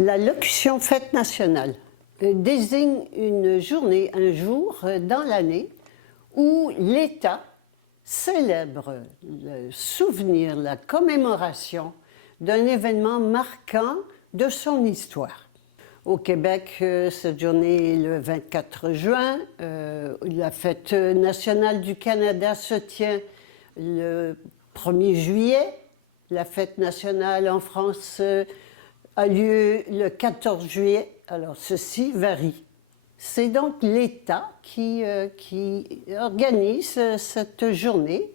La locution fête nationale désigne une journée, un jour dans l'année où l'État célèbre le souvenir, la commémoration d'un événement marquant de son histoire. Au Québec, cette journée est le 24 juin. La fête nationale du Canada se tient le 1er juillet. La fête nationale en France a lieu le 14 juillet. Alors, ceci varie. C'est donc l'État qui organise cette journée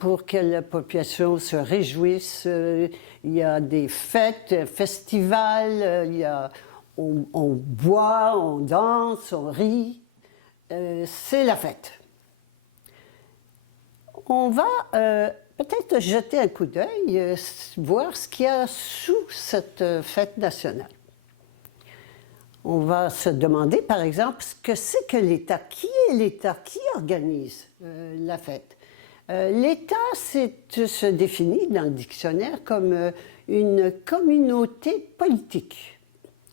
pour que la population se réjouisse. Il y a des fêtes, festivals, on boit, on danse, on rit. C'est la fête. On va peut-être jeter un coup d'œil, voir ce qu'il y a sous cette fête nationale. On va se demander, par exemple, ce que c'est que l'État. Qui est l'État? Qui organise la fête? L'État se définit dans le dictionnaire comme une communauté politique.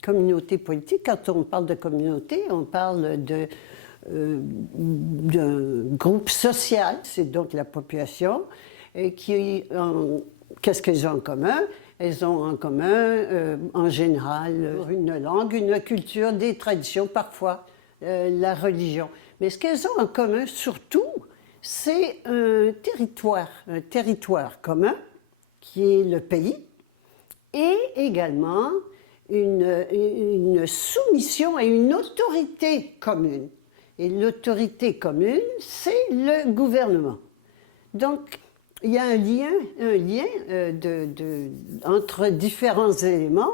Communauté politique, quand on parle de communauté, on parle d'un groupe social, c'est donc la population, qu'est-ce qu'elles ont en commun? Elles ont en commun, en général, une langue, une culture, des traditions, parfois la religion. Mais ce qu'elles ont en commun, surtout, c'est un territoire commun, qui est le pays, et également une soumission à une autorité commune. Et l'autorité commune, c'est le gouvernement. Donc, il y a un lien entre différents éléments,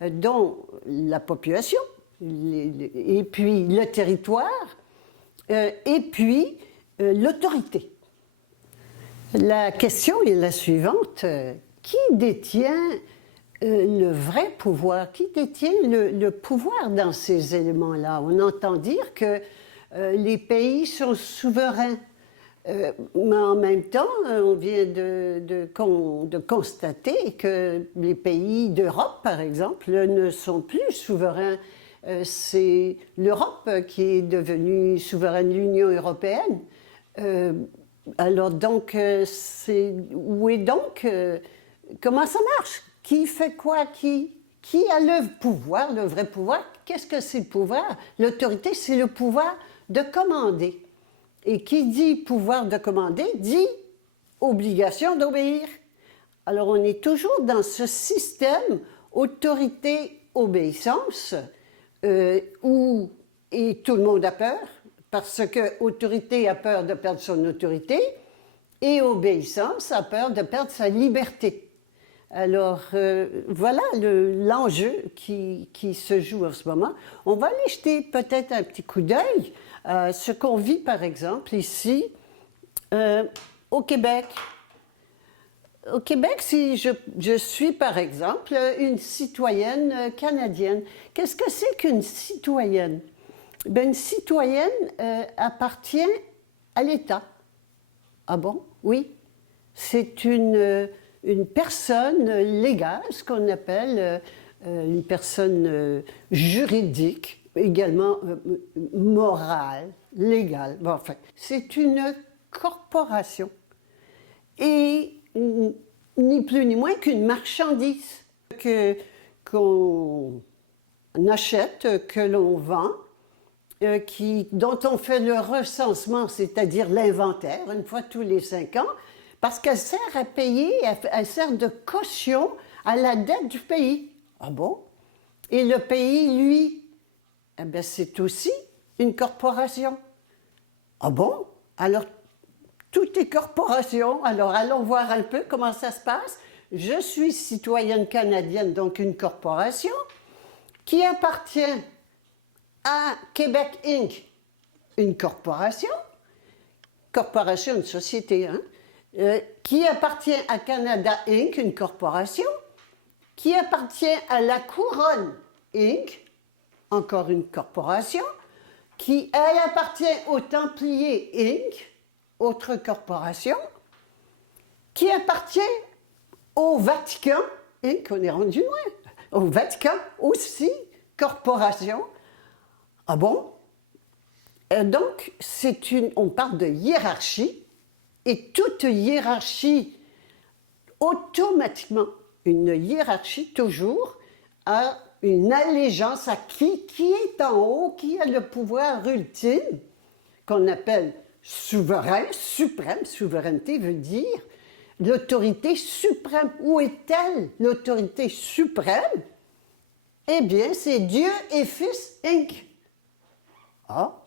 dont la population, et puis le territoire, et puis l'autorité. La question est la suivante. Qui détient le vrai pouvoir? Qui détient le pouvoir dans ces éléments-là? On entend dire que les pays sont souverains. Mais en même temps, on vient de constater que les pays d'Europe, par exemple, ne sont plus souverains. C'est l'Europe qui est devenue souveraine, l'Union européenne. Alors donc, où est donc, comment ça marche? Qui fait quoi? Qui a le pouvoir, le vrai pouvoir? Qu'est-ce que c'est le pouvoir? L'autorité, c'est le pouvoir de commander. Et qui dit pouvoir de commander, dit obligation d'obéir. Alors on est toujours dans ce système autorité-obéissance où et tout le monde a peur, parce que autorité a peur de perdre son autorité et obéissance a peur de perdre sa liberté. Alors voilà l'enjeu qui se joue en ce moment. On va aller jeter peut-être un petit coup d'œil à ce qu'on vit par exemple ici au Québec. Au Québec, si je suis par exemple une citoyenne canadienne, qu'est-ce que c'est qu'une citoyenne? Bien, une citoyenne appartient à l'État. Ah bon? Oui. C'est une personne légale, ce qu'on appelle une personne juridique, également morale, légale. Bon, enfin, c'est une corporation. Et ni plus ni moins qu'une marchandise qu'on achète, que l'on vend, dont on fait le recensement, c'est-à-dire l'inventaire, une fois tous les 5 ans, parce qu'elle sert à payer, elle sert de caution à la dette du pays. Ah bon? Et le pays, lui, eh bien, c'est aussi une corporation. Ah bon? Alors, tout est corporation. Alors, allons voir un peu comment ça se passe. Je suis citoyenne canadienne, donc une corporation, qui appartient à Québec Inc., une corporation, une société, hein, qui appartient à Canada Inc., une corporation, qui appartient à la Couronne Inc., encore une corporation, qui, elle, appartient au Templiers Inc., autre corporation, qui appartient au Vatican Inc., on est rendu loin, Au Vatican aussi, corporation. Ah bon? Donc, on parle de hiérarchie, et toute hiérarchie, automatiquement, une hiérarchie toujours a une allégeance à qui est en haut, qui a le pouvoir ultime, qu'on appelle souverain, suprême. Souveraineté veut dire l'autorité suprême. Où est-elle, l'autorité suprême? Eh bien, c'est Dieu et Fils Inc. Ah,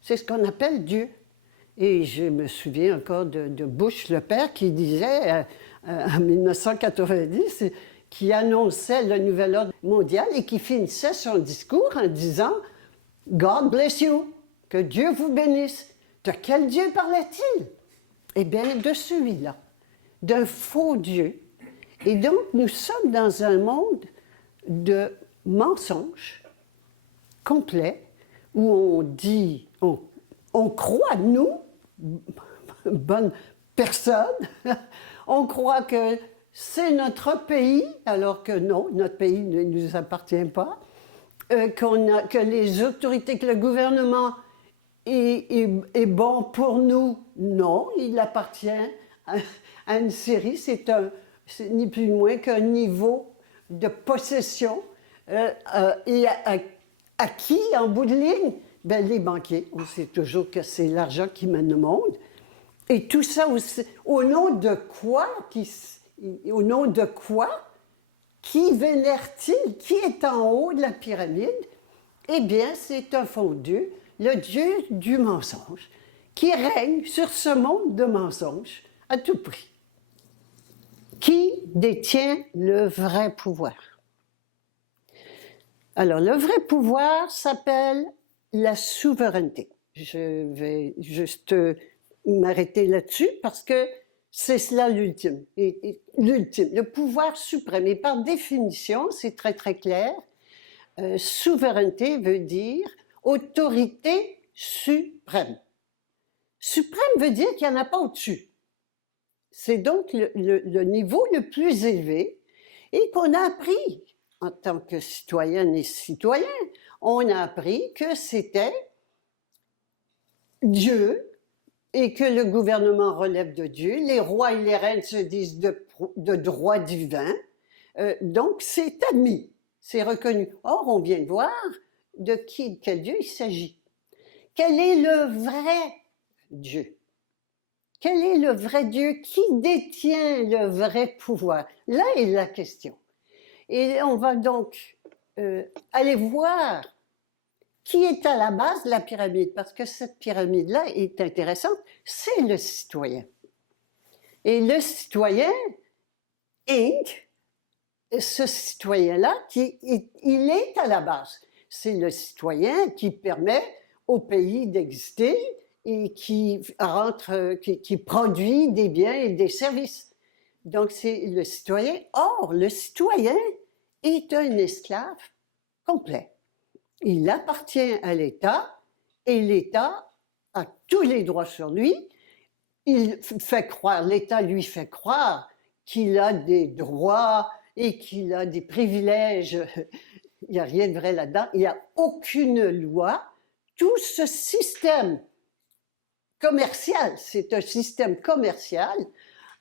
c'est ce qu'on appelle Dieu. Et je me souviens encore de Bush le père qui disait en 1990, qui annonçait le nouvel ordre mondial et qui finissait son discours en disant « God bless you », que Dieu vous bénisse. De quel Dieu parlait-il? Eh bien, de celui-là, d'un faux Dieu. Et donc, nous sommes dans un monde de mensonges complets où on dit, on croit, nous, bonne personne, on croit que c'est notre pays, alors que non, notre pays ne nous appartient pas, que les autorités, que le gouvernement est bon pour nous. Non, il appartient à une série, c'est ni plus ni moins qu'un niveau de possession. Et à qui, en bout de ligne? Ben, les banquiers. On sait toujours que c'est l'argent qui mène le monde. Et tout ça aussi, au nom de quoi? Au nom de quoi? Qui vénère-t-il? Qui est en haut de la pyramide? Eh bien, c'est un faux Dieu, le Dieu du mensonge, qui règne sur ce monde de mensonges à tout prix. Qui détient le vrai pouvoir? Alors, le vrai pouvoir s'appelle la souveraineté. Je vais juste m'arrêter là-dessus parce que c'est cela l'ultime. L'ultime, le pouvoir suprême. Et par définition, c'est très très clair, souveraineté veut dire autorité suprême. Suprême veut dire qu'il n'y en a pas au-dessus. C'est donc le niveau le plus élevé et qu'on a appris en tant que citoyenne et citoyen, on a appris que c'était Dieu et que le gouvernement relève de Dieu. Les rois et les reines se disent de droit divin. Donc, c'est admis, c'est reconnu. Or, on vient de voir de quel Dieu il s'agit. Quel est le vrai Dieu? Quel est le vrai Dieu? Qui détient le vrai pouvoir? Là est la question. Et on va donc aller voir qui est à la base de la pyramide, parce que cette pyramide-là est intéressante, c'est le citoyen. Et le citoyen, Inc., ce citoyen-là, il est à la base. C'est le citoyen qui permet au pays d'exister et qui produit des biens et des services. Donc, c'est le citoyen. Or, le citoyen est un esclave complet. Il appartient à l'État et l'État a tous les droits sur lui. L'État lui fait croire qu'il a des droits et qu'il a des privilèges. Il n'y a rien de vrai là-dedans. Il n'y a aucune loi. Tout ce système commercial, c'est un système commercial,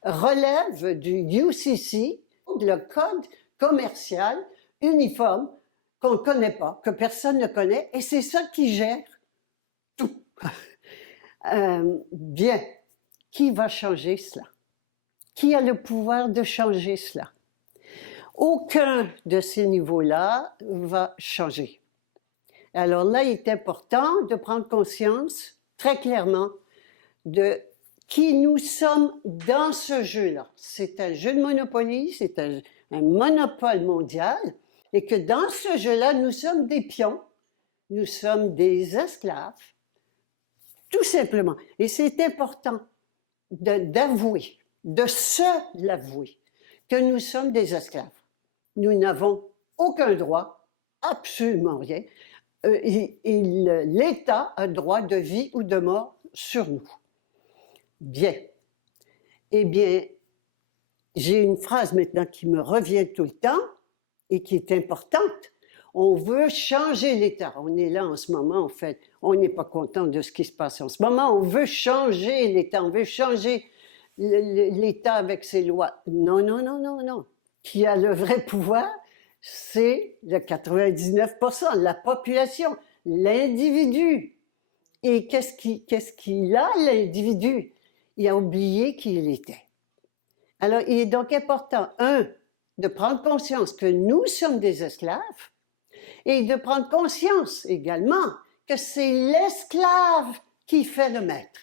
relève du UCC, le Code commercial uniforme qu'on ne connaît pas, que personne ne connaît, et c'est ça qui gère tout. Bien, qui va changer cela? Qui a le pouvoir de changer cela? Aucun de ces niveaux-là va changer. Alors là, il est important de prendre conscience très clairement de qui nous sommes dans ce jeu-là. C'est un jeu de Monopoly, c'est un monopole mondial, et que dans ce jeu-là, nous sommes des pions, nous sommes des esclaves, tout simplement. Et c'est important d'avouer, de se l'avouer, que nous sommes des esclaves. Nous n'avons aucun droit, absolument rien, et l'État a droit de vie ou de mort sur nous. Bien. Eh bien, j'ai une phrase maintenant qui me revient tout le temps. et qui est importante. On veut changer l'État. On est là en ce moment, en fait. On n'est pas content de ce qui se passe en ce moment. On veut changer l'État. On veut changer l'État avec ses lois. Non, non, non, non, non. Qui a le vrai pouvoir, c'est le 99%, la population, l'individu. Et qu'est-ce qu'il a, l'individu? Il a oublié qui il était. Alors, il est donc important, de prendre conscience que nous sommes des esclaves et de prendre conscience également que c'est l'esclave qui fait le maître.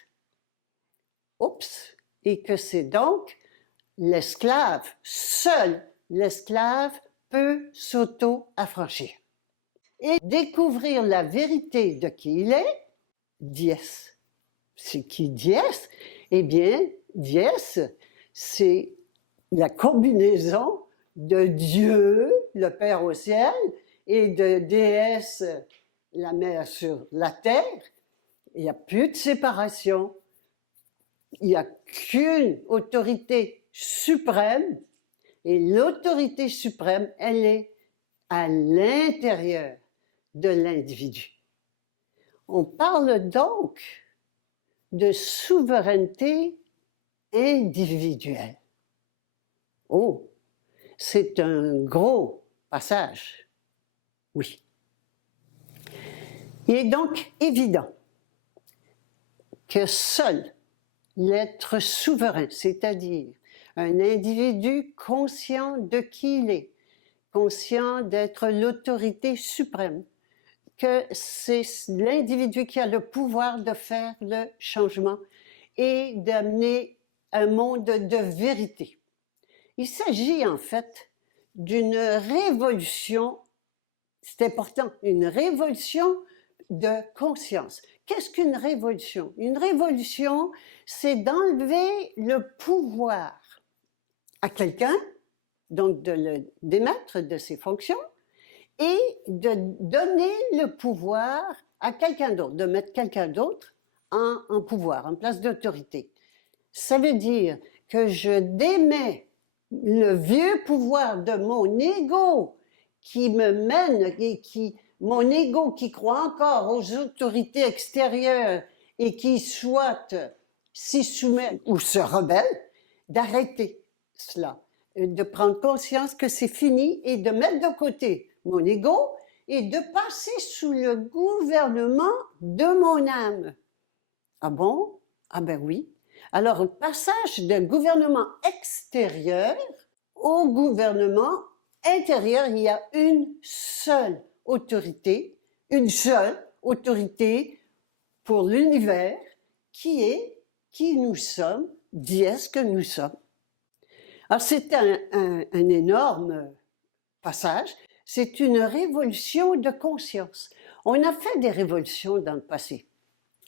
Oups! Et que c'est donc l'esclave, seul l'esclave peut s'auto-affranchir. Et découvrir la vérité de qui il est, dies. C'est qui dies? Eh bien, dies, c'est la combinaison de Dieu, le Père au ciel, et de déesse, la mère sur la terre. Il n'y a plus de séparation. Il n'y a qu'une autorité suprême. Et l'autorité suprême, elle est à l'intérieur de l'individu. On parle donc de souveraineté individuelle. Oh, c'est un gros passage. Oui. Il est donc évident que seul l'être souverain, c'est-à-dire un individu conscient de qui il est, conscient d'être l'autorité suprême, que c'est l'individu qui a le pouvoir de faire le changement et d'amener un monde de vérité. Il s'agit en fait d'une révolution, c'est important, une révolution de conscience. Qu'est-ce qu'une révolution? Une révolution, c'est d'enlever le pouvoir à quelqu'un, donc de le démettre de ses fonctions, et de donner le pouvoir à quelqu'un d'autre, de mettre quelqu'un d'autre en pouvoir, en place d'autorité. Ça veut dire que je démets le vieux pouvoir de mon ego qui me mène et mon ego qui croit encore aux autorités extérieures et qui souhaite s'y soumettre ou se rebelle, d'arrêter cela, de prendre conscience que c'est fini et de mettre de côté mon ego et de passer sous le gouvernement de mon âme. Ah bon? Ah ben oui. Alors, le passage d'un gouvernement extérieur au gouvernement intérieur, il y a une seule autorité pour l'univers qui est qui nous sommes, dies que nous sommes. Alors, c'est un énorme passage, c'est une révolution de conscience. On a fait des révolutions dans le passé.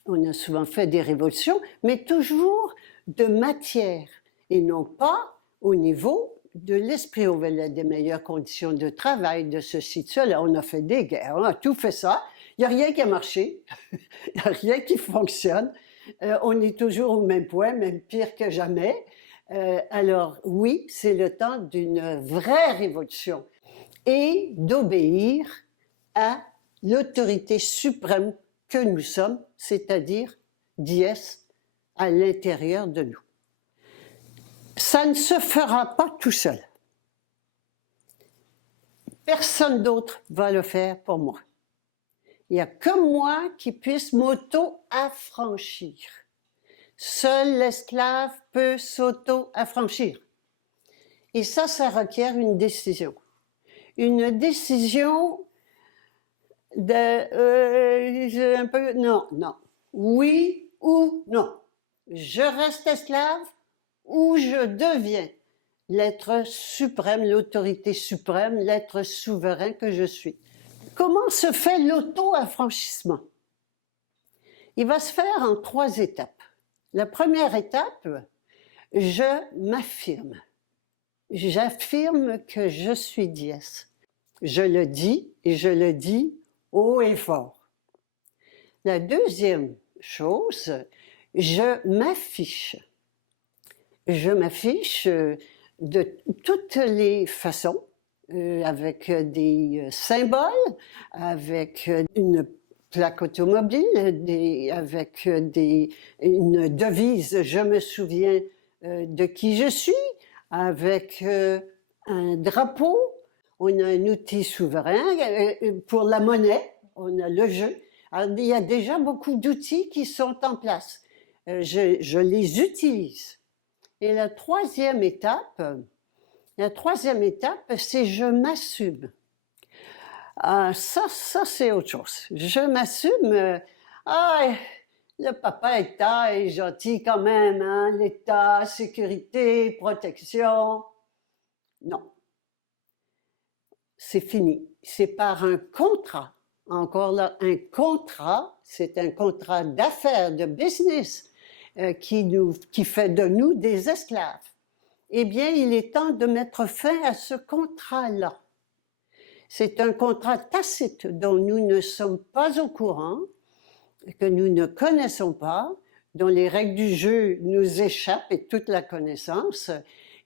On a souvent fait des révolutions, mais toujours de matière et non pas au niveau de l'esprit. On voulait des meilleures conditions de travail, de ceci, de cela. On a fait des guerres, on a tout fait ça. Il n'y a rien qui a marché, il n'y a rien qui fonctionne. On est toujours au même point, même pire que jamais. Alors oui, c'est le temps d'une vraie révolution et d'obéir à l'autorité suprême que nous sommes, c'est-à-dire dies à l'intérieur de nous. Ça ne se fera pas tout seul. Personne d'autre va le faire pour moi. Il n'y a que moi qui puisse m'auto-affranchir. Seul l'esclave peut s'auto-affranchir. Et ça requiert une décision. Une décision non. Oui ou non. Je reste esclave ou je deviens l'être suprême, l'autorité suprême, l'être souverain que je suis. Comment se fait l'auto-affranchissement? Il va se faire en 3 étapes. La première étape, je m'affirme. J'affirme que je suis dies. Je le dis et je le dis haut et fort. La deuxième chose, je m'affiche. Je m'affiche de toutes les façons avec des symboles, avec une plaque automobile, avec une devise « Je me souviens de qui je suis », avec un drapeau. On a un outil souverain pour la monnaie, on a le jeu. Alors, il y a déjà beaucoup d'outils qui sont en place. Je les utilise. Et la troisième étape, c'est je m'assume. Ça c'est autre chose. Je m'assume. Le papa État est gentil quand même, hein? L'État, sécurité, protection. Non. C'est fini. C'est par un contrat. Encore là, un contrat, c'est un contrat d'affaires, de business, qui fait de nous des esclaves. Eh bien, il est temps de mettre fin à ce contrat-là. C'est un contrat tacite dont nous ne sommes pas au courant, que nous ne connaissons pas, dont les règles du jeu nous échappent et toute la connaissance.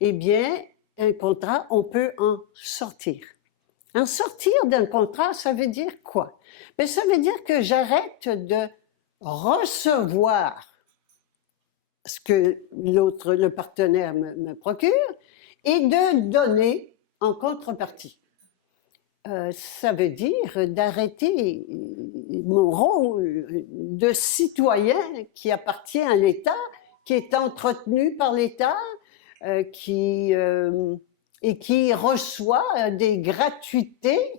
Eh bien, un contrat, on peut en sortir. En sortir d'un contrat, ça veut dire quoi? Bien, ça veut dire que j'arrête de recevoir ce que le partenaire me procure et de donner en contrepartie. Ça veut dire d'arrêter mon rôle de citoyen qui appartient à l'État, qui est entretenu par l'État, et qui reçoit des gratuités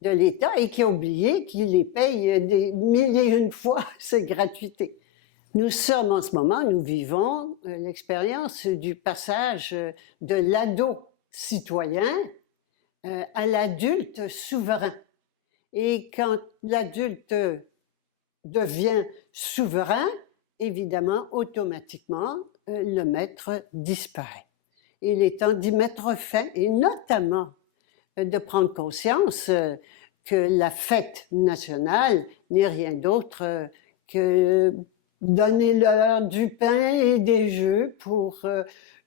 de l'État et qui a oublié qu'il les paye des mille et une fois ces gratuités. Nous sommes en ce moment, nous vivons l'expérience du passage de l'ado citoyen à l'adulte souverain. Et quand l'adulte devient souverain, évidemment, automatiquement, le maître disparaît. Il est temps d'y mettre fin et notamment de prendre conscience que la fête nationale n'est rien d'autre que donner-leur du pain et des jeux pour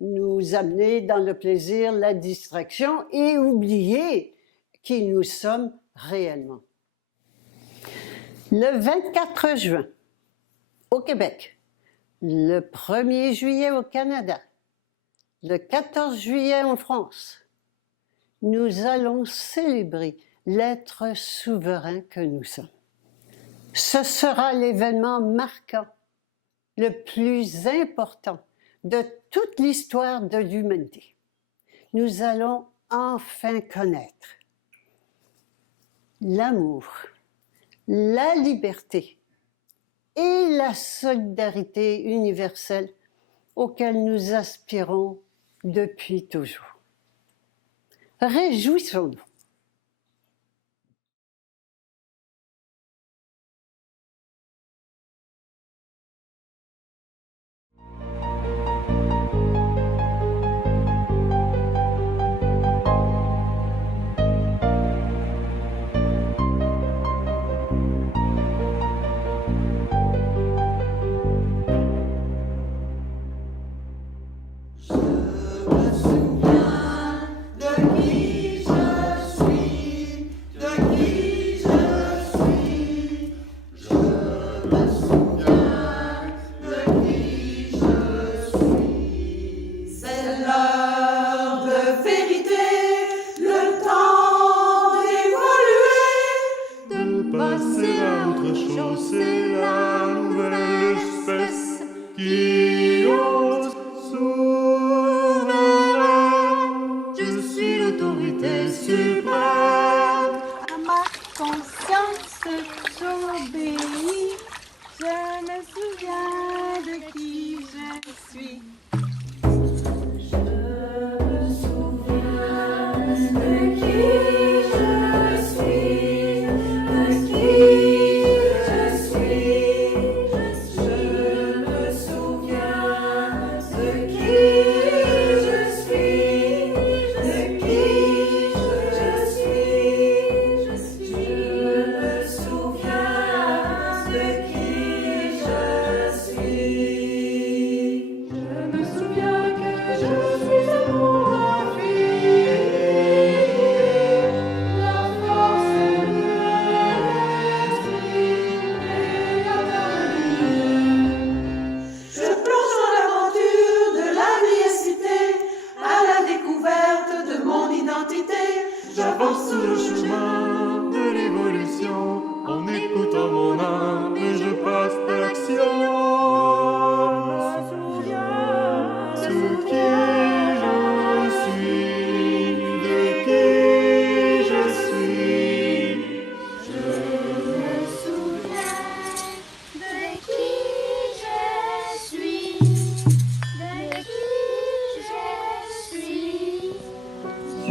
nous amener dans le plaisir, la distraction et oublier qui nous sommes réellement. Le 24 juin, au Québec, le 1er juillet au Canada, le 14 juillet en France, nous allons célébrer l'être souverain que nous sommes. Ce sera l'événement marquant, le plus important de toute l'histoire de l'humanité. Nous allons enfin connaître l'amour, la liberté et la solidarité universelle auxquelles nous aspirons depuis toujours. Réjouissons-nous.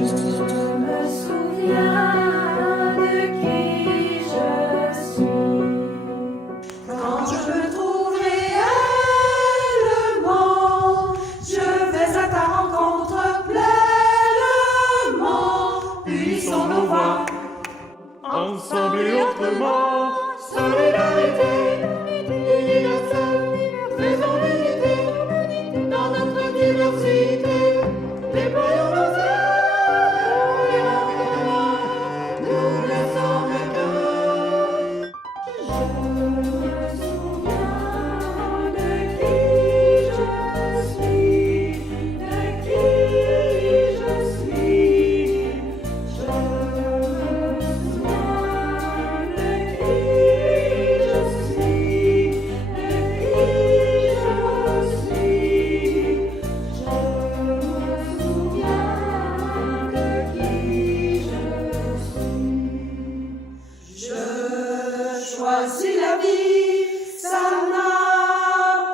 me souviens de qui je suis. Quand je me trouve réellement, je vais à ta rencontre pleinement. Unissons nos voix, ensemble et autrement. solidarité, universelle, faisons l'unité dans notre diversité. Déployons nos ailes, nous ne sommes qu'un. Je me souviens de qui je suis, de qui je suis. Je me souviens de qui je suis, de qui je suis. Je me souviens de qui je suis. Je choisis la vie, ça n'a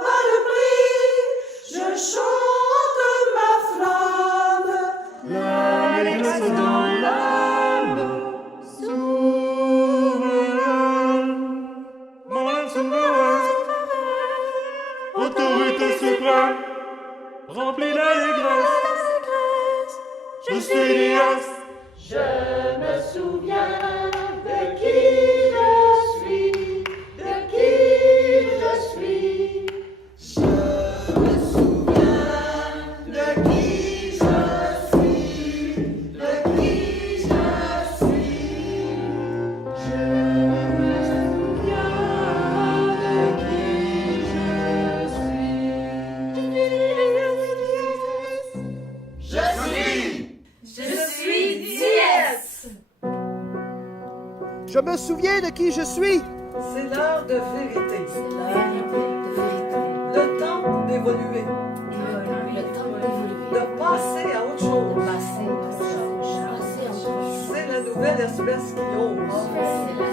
pas de prix. Je chante ma flamme, L'allégresse dans l'âme. Souverain, mon âme souverain. Autorité suprême, remplis d'allégresse. Je suis Elias. Je me souviens de qui je suis, de qui je suis. Je me souviens de qui je suis, de qui je suis. Je me souviens de qui je suis. Je suis Diès. Je me souviens de qui je suis. C'est l'heure de vérité. Le Le temps d'évoluer. temps d'évoluer. De passer à autre chose. De passer à autre chose. C'est la nouvelle espèce qui ose. C'est la